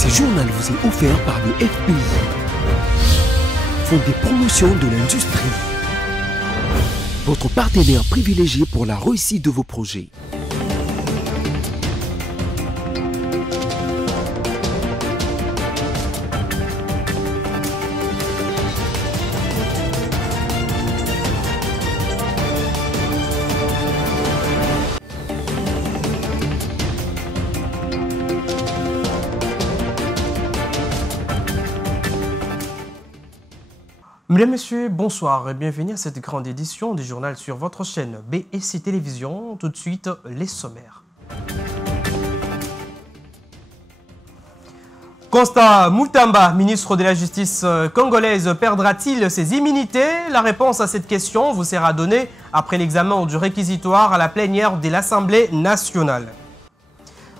Ce journal vous est offert par le FPI, Fonds de promotion de l'industrie, votre partenaire privilégié pour la réussite de vos projets. Mesdames, Messieurs, bonsoir et bienvenue à cette grande édition du journal sur votre chaîne BSC Télévision. Tout de suite, les sommaires. Constat Mutamba, ministre de la Justice congolaise, perdra-t-il ses immunités? La réponse à cette question vous sera donnée après l'examen du réquisitoire à la plénière de l'Assemblée nationale.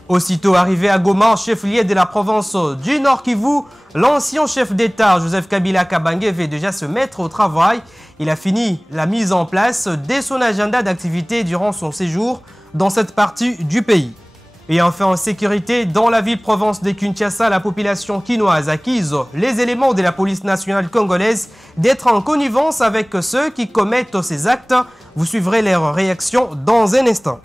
Aussitôt arrivé à Goma, chef-lieu de la province du Nord Kivu, l'ancien chef d'État Joseph Kabila Kabange veut déjà se mettre au travail. Il a fini la mise en place de son agenda d'activité durant son séjour dans cette partie du pays. Et enfin, en sécurité, dans la ville-province de Kinshasa, la population quinoise accuse les éléments de la police nationale congolaise d'être en connivence avec ceux qui commettent ces actes. Vous suivrez leurs réactions dans un instant.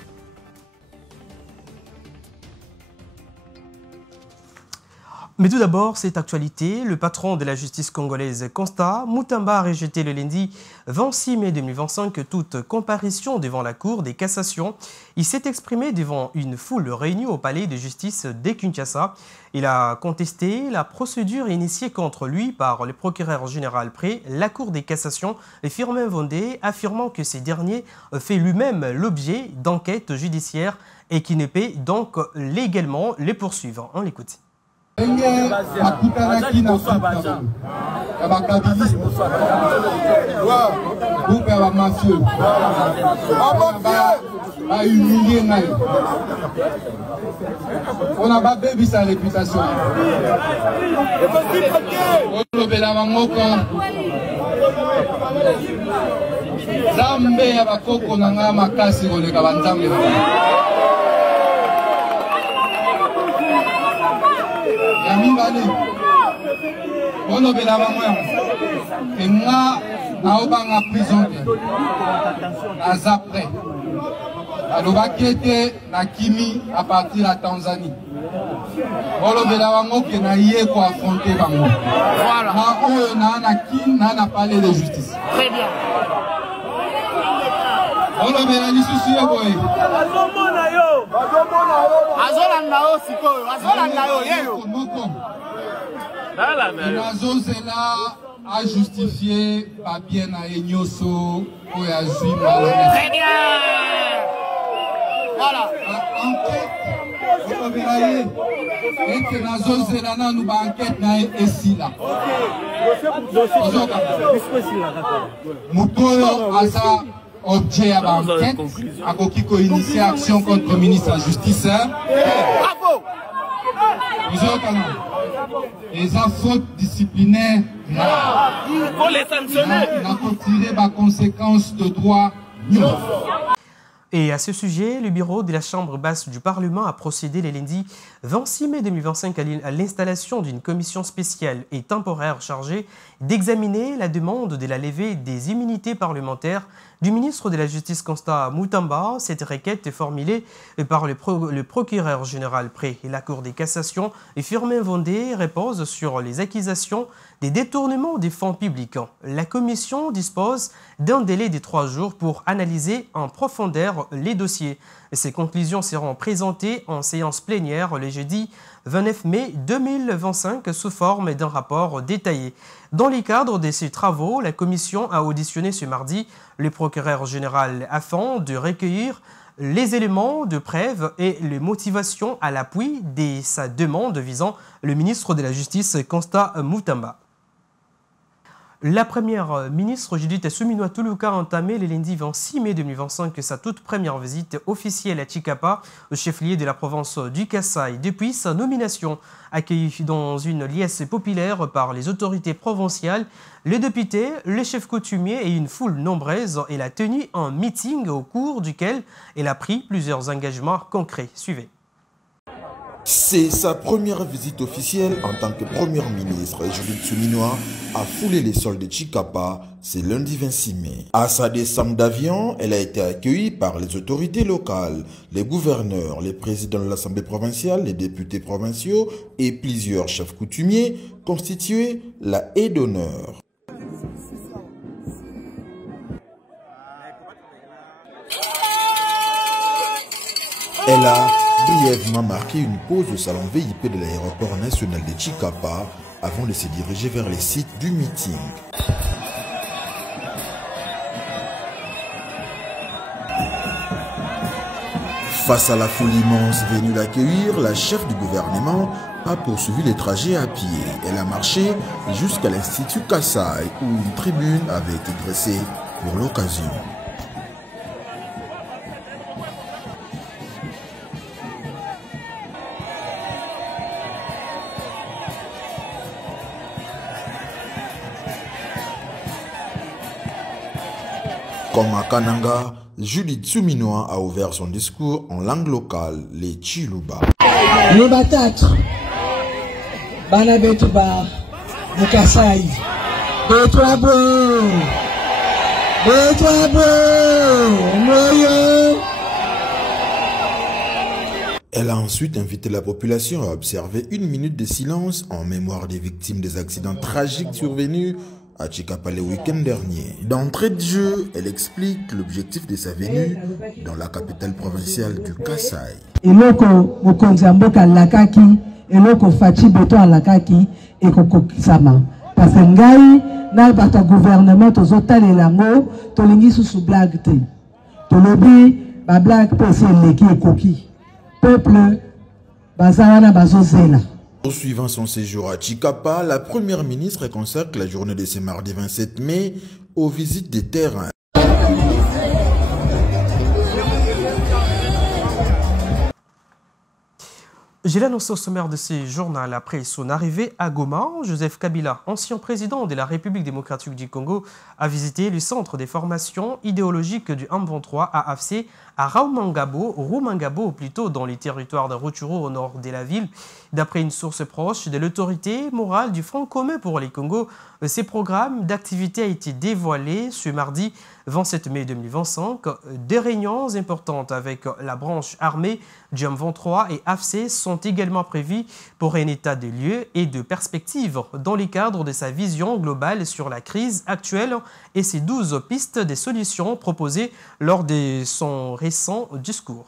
Mais tout d'abord, cette actualité, le patron de la justice congolaise, Constat Mutamba, a rejeté le lundi 26 mai 2025 toute comparution devant la Cour des cassations. Il s'est exprimé devant une foule réunie au palais de justice de Kinshasa. Il a contesté la procédure initiée contre lui par le procureur général près la Cour des cassations, Firmin Vondé, affirmant que ce dernier fait lui-même l'objet d'enquêtes judiciaires et qui ne peut donc légalement les poursuivre. On l'écoute. On a pas baby sa réputation. On a bien et moi, na prison après. Alors va quitter na Kimi à partir de la Tanzanie. On a bien que na yé quoi affronter bango. Voilà. On a parlé de justice. Très bien. On a bien dit souci boy. A justifié papier na enyoso pour très bien. Voilà. Enquête. Et nazo zelana nous ba enquête na ici là. Mutoyo asa objet à l'enquête. A kokiko initier action contre le ministre de la Justice. Bravo. Les fautes disciplinaires, il faut les sanctionner. Il faut tirer les conséquences de droit. Et à ce sujet, le bureau de la Chambre basse du Parlement a procédé le lundi 26 mai 2025 à l'installation d'une commission spéciale et temporaire chargée d'examiner la demande de la levée des immunités parlementaires du ministre de la Justice Constat Mutamba. Cette requête est formulée par le procureur général près la Cour des cassations et Firmin Vondé repose sur les accusations des détournements des fonds publics. La commission dispose d'un délai de 3 jours pour analyser en profondeur les dossiers. Ces conclusions seront présentées en séance plénière le jeudi 29 mai 2025 sous forme d'un rapport détaillé. Dans le cadre de ces travaux, la commission a auditionné ce mardi le procureur général afin de recueillir les éléments de preuve et les motivations à l'appui de sa demande visant le ministre de la Justice, Constat Mutamba. La première ministre Judith Suminwa Tuluka a entamé le lundi 26 mai 2025 sa toute première visite officielle à Chikapa, au chef-lieu de la province du Kasaï. Depuis sa nomination, accueillie dans une liesse populaire par les autorités provinciales, les députés, les chefs coutumiers et une foule nombreuse, elle a tenu un meeting au cours duquel elle a pris plusieurs engagements concrets. Suivez. C'est sa première visite officielle en tant que première ministre. Judith Suminwa a foulé les sols de Chikapa, c'est lundi 26 mai. À sa descente d'avion, elle a été accueillie par les autorités locales, les gouverneurs, les présidents de l'Assemblée provinciale, les députés provinciaux et plusieurs chefs coutumiers constituaient la haie d'honneur. Elle a brièvement marqué une pause au salon VIP de l'aéroport national de Chikapa avant de se diriger vers les sites du meeting. Face à la foule immense venue l'accueillir, la chef du gouvernement a poursuivi le trajet à pied. Elle a marché jusqu'à l'Institut Kassai où une tribune avait été dressée pour l'occasion. Comme à Kananga, Judith Suminwa a ouvert son discours en langue locale, les Chiluba. Les batatres, Banabetuba, de Kassai, Betwa Bro, Moyo. Elle a ensuite invité la population à observer une minute de silence en mémoire des victimes des accidents tragiques survenus à Chikapa le week-end dernier. D'entrée de jeu, elle explique l'objectif de sa venue dans la capitale provinciale du Kassai. Eloko Mokonzamboka Lakaki, Eloko Fachi Beto Lakaki, et Kokokisama. Parce que Ngai, na bata gouvernement, tozota les lango, tolingi sous blague te. Tolobi, ba blague pese leki et koki. Peuple, bazawana bazozela. Poursuivant son séjour à Chikapa, la première ministre consacre la journée de ce mardi 27 mai aux visites des terrains. J'ai l'annoncé au sommaire de ce journal après son arrivée à Goma. Joseph Kabila, ancien président de la République démocratique du Congo, a visité le centre des formations idéologiques du M23 à AFC à Rumangabo plutôt dans les territoires de Rutshuru au nord de la ville. D'après une source proche de l'autorité morale du Front commun pour les Congos, ces programmes d'activité a été dévoilé ce mardi 27 mai 2025. Des réunions importantes avec la branche armée du M23 et AFC sont également prévues pour un état de lieux et de perspectives dans le cadre de sa vision globale sur la crise actuelle et ses 12 pistes de solutions proposées lors de son récent discours.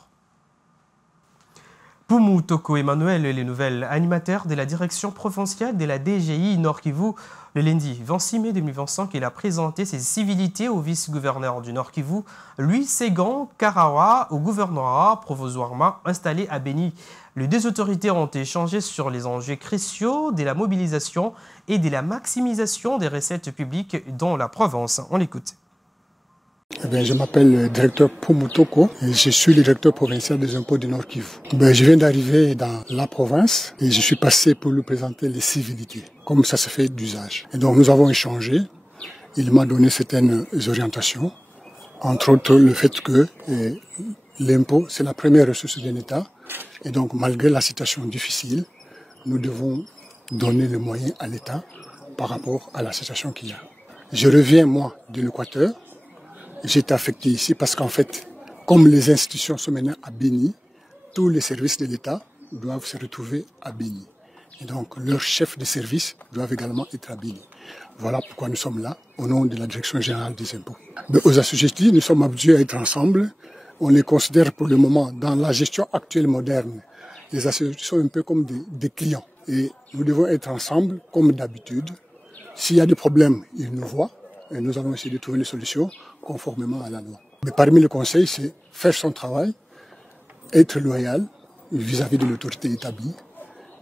Poumou Toko Emmanuel est le nouvel animateur de la direction provinciale de la DGI Nord-Kivu. Le lundi 26 mai 2025, il a présenté ses civilités au vice-gouverneur du Nord-Kivu, Louis Ségan Karawa, au gouvernorat provisoirement installé à Béni. Les deux autorités ont échangé sur les enjeux cruciaux de la mobilisation et de la maximisation des recettes publiques dans la province. On l'écoute. Eh bien, je m'appelle le directeur Poumou Toko et je suis le directeur provincial des impôts du Nord-Kivu. Je viens d'arriver dans la province et je suis passé pour lui présenter les civilités, comme ça se fait d'usage. Et donc nous avons échangé, il m'a donné certaines orientations, entre autres le fait que l'impôt c'est la première ressource d'un État et donc malgré la situation difficile, nous devons donner les moyens à l'État par rapport à la situation qu'il y a. Je reviens moi de l'Équateur. J'ai été affecté ici parce qu'en fait, comme les institutions sont maintenant à Béni, tous les services de l'État doivent se retrouver à Béni. Et donc, leurs chefs de service doivent également être à Béni. Voilà pourquoi nous sommes là, au nom de la Direction générale des impôts. Mais aux assujettis, nous sommes habitués à être ensemble. On les considère pour le moment, dans la gestion actuelle moderne, les assujettis sont un peu comme des clients. Et nous devons être ensemble, comme d'habitude. S'il y a des problèmes, ils nous voient. Et nous allons essayer de trouver une solution conformément à la loi. Mais parmi les conseils, c'est faire son travail, être loyal vis-à-vis de l'autorité établie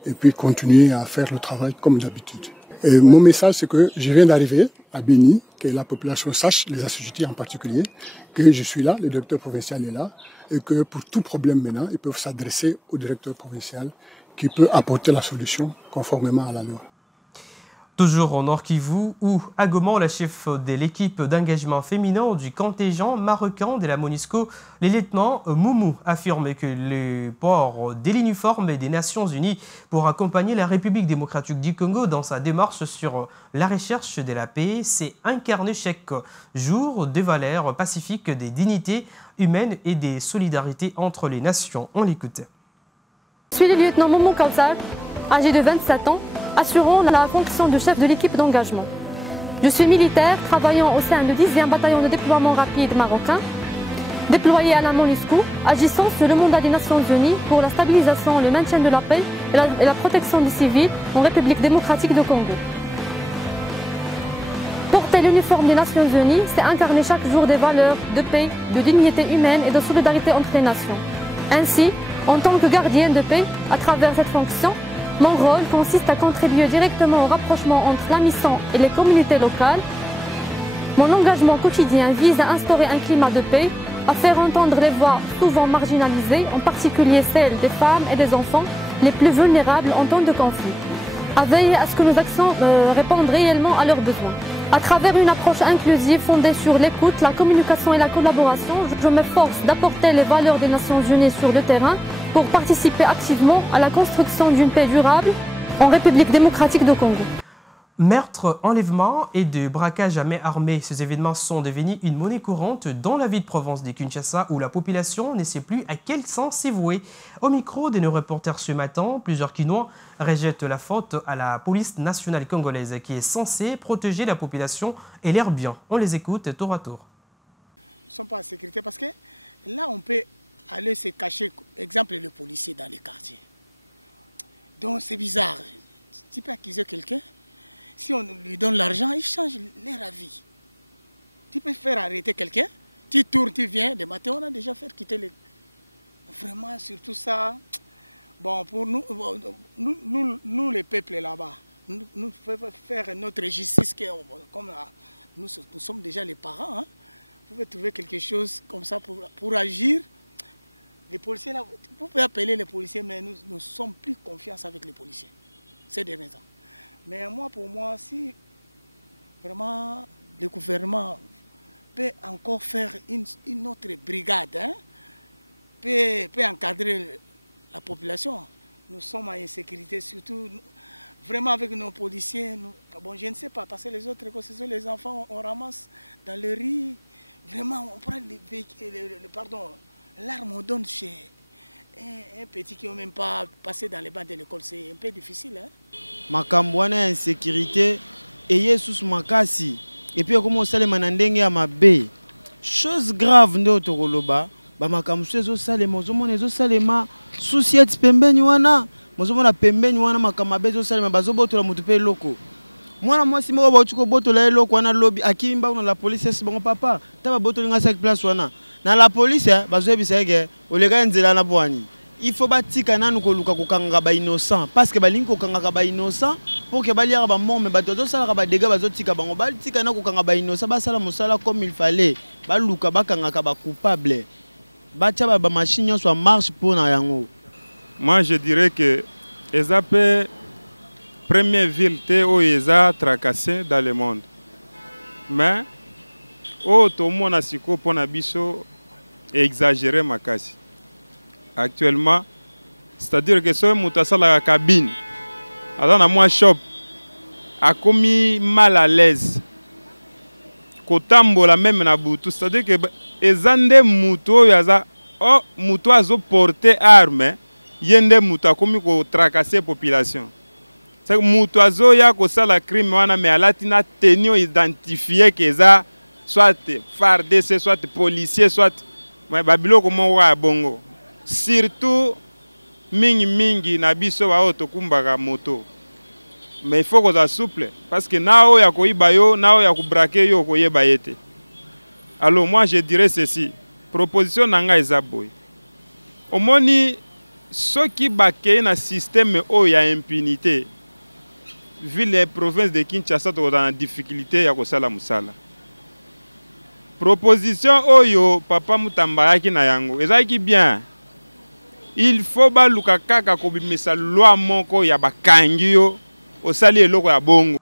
et puis continuer à faire le travail comme d'habitude. Et mon message, c'est que je viens d'arriver à Béni, que la population sache, les assujettis en particulier, que je suis là, le directeur provincial est là, et que pour tout problème maintenant, ils peuvent s'adresser au directeur provincial qui peut apporter la solution conformément à la loi. Toujours au Nord Kivu, où à Goma, la chef de l'équipe d'engagement féminin du contingent marocain de la MONUSCO, le lieutenant Moumou, affirme que le port de l'uniforme des Nations Unies pour accompagner la République démocratique du Congo dans sa démarche sur la recherche de la paix, c'est incarner chaque jour des valeurs pacifiques, des dignités humaines et des solidarités entre les nations. On l'écoute. Je suis le lieutenant Moumou Kautsal, âgé de 27 ans, assurant la fonction de chef de l'équipe d'engagement. Je suis militaire, travaillant au sein du 10e bataillon de déploiement rapide marocain, déployé à la MONUSCO, agissant sur le mandat des Nations Unies pour la stabilisation, le maintien de la paix et la protection des civils en République démocratique du Congo. Porter l'uniforme des Nations Unies, c'est incarner chaque jour des valeurs de paix, de dignité humaine et de solidarité entre les nations. Ainsi, en tant que gardienne de paix, à travers cette fonction, mon rôle consiste à contribuer directement au rapprochement entre la mission et les communautés locales. Mon engagement quotidien vise à instaurer un climat de paix, à faire entendre les voix souvent marginalisées, en particulier celles des femmes et des enfants les plus vulnérables en temps de conflit, à veiller à ce que nos actions répondent réellement à leurs besoins. À travers une approche inclusive fondée sur l'écoute, la communication et la collaboration, je m'efforce d'apporter les valeurs des Nations Unies sur le terrain pour participer activement à la construction d'une paix durable en République démocratique du Congo. Meurtre, enlèvement et de braquage à main armée, ces événements sont devenus une monnaie courante dans la ville de province de Kinshasa où la population ne sait plus à quel sens s'y vouer. Au micro de nos reporters ce matin, plusieurs Kinois rejettent la faute à la police nationale congolaise qui est censée protéger la population et leurs biens. On les écoute tour à tour. Nous ne sommes pas en sécurité parce que là on peut aller se cacher, exemple le policier dans les quartiers. Donc c'est bizarre. Tu peux accuser quelqu'un. Si on lui donne l'argent, il change leur vie. Tu peux faire arrêter quelqu'un, tu tournes, tu viens, des matins, on a déjà fait quitter les... Vraiment, surtout ça, bon, pour nous les peuples là-bas, nous pouvons faire notre justice, comme nous sommes déjà les parents, hein. Vous pouvez trouver quelque chose comme ça pour agir. Les policiers, là, vous pouvez appeler les policiers, mais nous ne sommes plus confiance avec les policiers. C'est des raisons. Mais moi, pour moi, si vraiment le gouvernement peut encore faire une autre brigade, hein, peut encadrer la population, nous sommes en insécurité, surtout vraiment avec nos policiers. Bon, je ne sais pas, parce que les autres, ce sont les enfants, on ramasse dans le riz, vraiment, on prend les véhicules, l'arme, on donne chez un petit qui n'a même pas passé dans les bancs de l'école, c'est un peu difficile. Hein? Makambouana insécurité et sous makasi et puis comme on sale manandenge ya mabe chose grave ndo tokoloba ba makamso ezo sale mozomo ezo salema société pembeni wana mozomo na pembeni wana makamabe ezo salema bazobotola mutu pe loko mwana mwasi moko bautuko botola loko wana lobby akimba na la police esi bango papa taba botolinga 5 place wana na la police bazoyebisa yeke oleka nzela na bwani. Il faut batika nanu koluka kokanga ba innocent parce que balingi kokanga ba innocent pour que baliaka ba mort mais bato sala ba dégâts bazotika bango batika na kokanga ba innocent ba sala mosala comme il fallait baluka bakanga ka ba coupable batia ba machine soit marche pour na yango. Moi je dirais que Ezapé première ville té o eza tracassé dans le monde. Mais o to mona siko pona biso exagéré makasi. Actuellement, c'est-à-dire que ce moutassa la cabine, alors na moi shop, a commis mal à l'aise. Kotambo la même na boutou, c'est-à-dire que ezande mouto yaza, oh mouto azo porter arme, yende mouto a commis ko tracasser population. C'est mouto azo ya ko sala crime wana mais alatina tenio identifier que ça soit FARDC, soit policier, soit mais babilo comment wa bongo. Surtout mingi na biso ba auto kumbaka moto. Mais il faut qu'on soit souple parce que nao ya koiba yo, nao ya kubrake yo koyeba yete. Alors moi je dirais ceci, proposition nanga ezaboy. Omoni ceux qui bakay na système o ya impunité. Vu les provinces de Kinshasa to dans difficulté ya kosala musala. Proposition oyo papa Mutamba yaki na yango ezaki bien. Il faut baluka kaka kobimisa loi moko ya bakangi yo osali eloko ya bongo.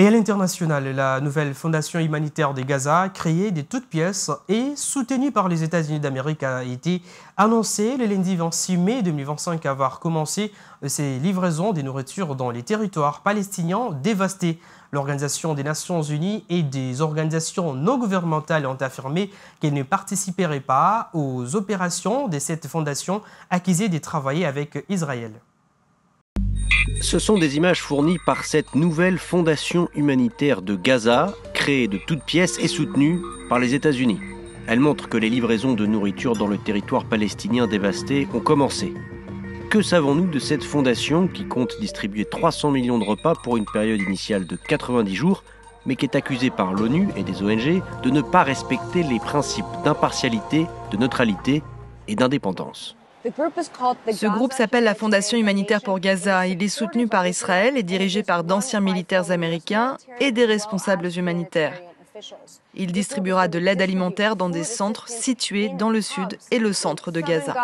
Et à l'international, la nouvelle fondation humanitaire de Gaza, créée de toutes pièces et soutenue par les États-Unis d'Amérique, a été annoncée le lundi 26 mai 2025 avoir commencé ses livraisons de nourriture dans les territoires palestiniens dévastés. L'Organisation des Nations Unies et des organisations non gouvernementales ont affirmé qu'elles ne participeraient pas aux opérations de cette fondation accusée de travailler avec Israël. Ce sont des images fournies par cette nouvelle fondation humanitaire de Gaza, créée de toutes pièces et soutenue par les États-Unis. Elle montre que les livraisons de nourriture dans le territoire palestinien dévasté ont commencé. Que savons-nous de cette fondation qui compte distribuer 300 millions de repas pour une période initiale de 90 jours, mais qui est accusée par l'ONU et des ONG de ne pas respecter les principes d'impartialité, de neutralité et d'indépendance? Ce groupe s'appelle la Fondation humanitaire pour Gaza. Il est soutenu par Israël et dirigé par d'anciens militaires américains et des responsables humanitaires. Il distribuera de l'aide alimentaire dans des centres situés dans le sud et le centre de Gaza.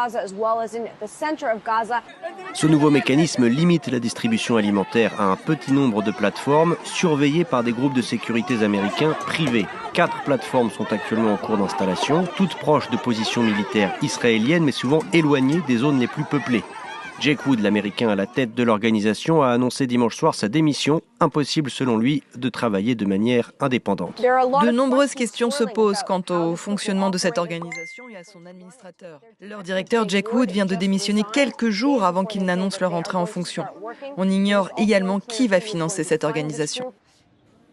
Ce nouveau mécanisme limite la distribution alimentaire à un petit nombre de plateformes surveillées par des groupes de sécurité américains privés. 4 plateformes sont actuellement en cours d'installation, toutes proches de positions militaires israéliennes mais souvent éloignées des zones les plus peuplées. Jake Wood, l'Américain à la tête de l'organisation, a annoncé dimanche soir sa démission. Impossible, selon lui, de travailler de manière indépendante. De nombreuses questions se posent quant au fonctionnement de cette organisation et à son administrateur. Leur directeur, Jake Wood, vient de démissionner quelques jours avant qu'il n'annonce leur entrée en fonction. On ignore également qui va financer cette organisation.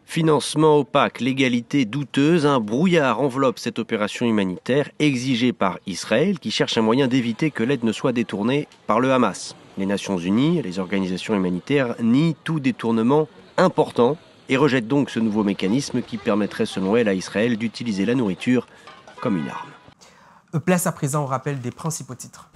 Financement opaque, légalité douteuse, un brouillard enveloppe cette opération humanitaire exigée par Israël qui cherche un moyen d'éviter que l'aide ne soit détournée par le Hamas. Les Nations Unies et les organisations humanitaires nient tout détournement important et rejettent donc ce nouveau mécanisme qui permettrait selon elles à Israël d'utiliser la nourriture comme une arme. Place à présent au rappel des principaux titres.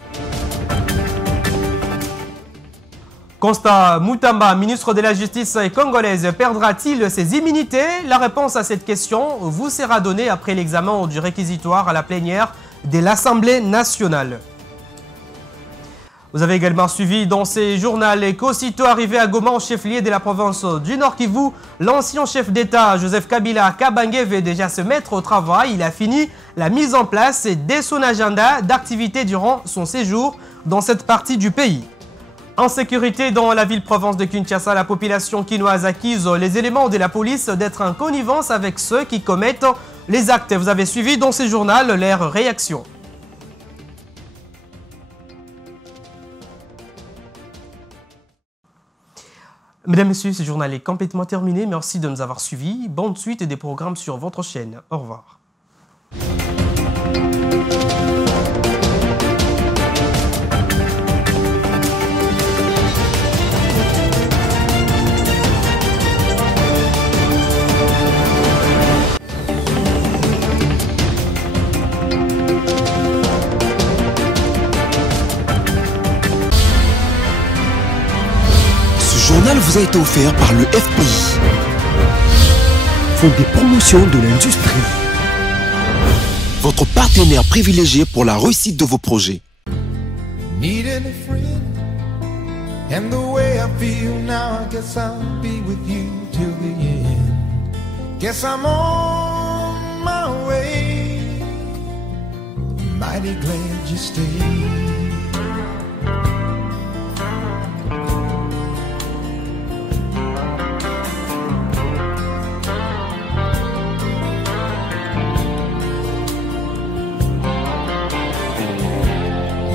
Constant Mutamba, ministre de la Justice congolaise, perdra-t-il ses immunités? La réponse à cette question vous sera donnée après l'examen du réquisitoire à la plénière de l'Assemblée nationale. Vous avez également suivi dans ces journaux qu'aussitôt arrivé à Goma, chef-lieu de la province du Nord Kivu, l'ancien chef d'État Joseph Kabila Kabange veut déjà se mettre au travail. Il a fini la mise en place de son agenda d'activité durant son séjour dans cette partie du pays. En sécurité dans la ville-province de Kinshasa, la population quinoise accuse les éléments de la police d'être en connivence avec ceux qui commettent les actes. Vous avez suivi dans ces journaux leurs réactions. Mesdames, Messieurs, ce journal est complètement terminé. Merci de nous avoir suivis. Bonne suite des programmes sur votre chaîne. Au revoir. Le journal vous a été offert par le FPI, Fonds de promotion de l'industrie, votre partenaire privilégié pour la réussite de vos projets.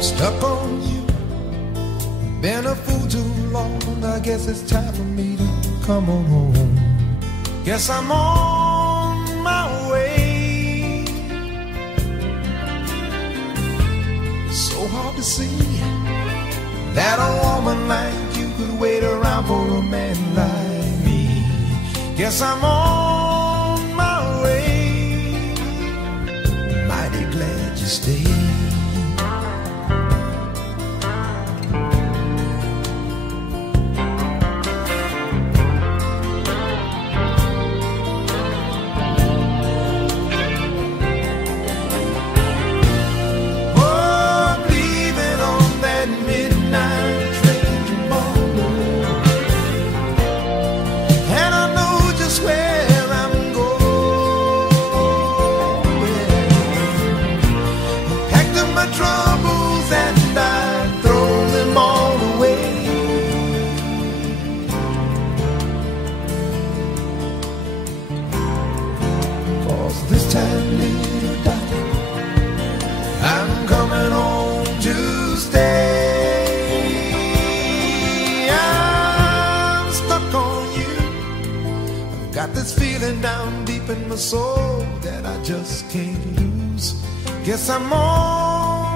Stuck on you, been a fool too long. I guess it's time for me to come on home. Guess I'm on my way. So hard to see that a woman like you could wait around for a man like me. Guess I'm on my way. Mighty glad you stayed. And I know just Got this feeling down deep in my soul that I just can't lose. Guess I'm on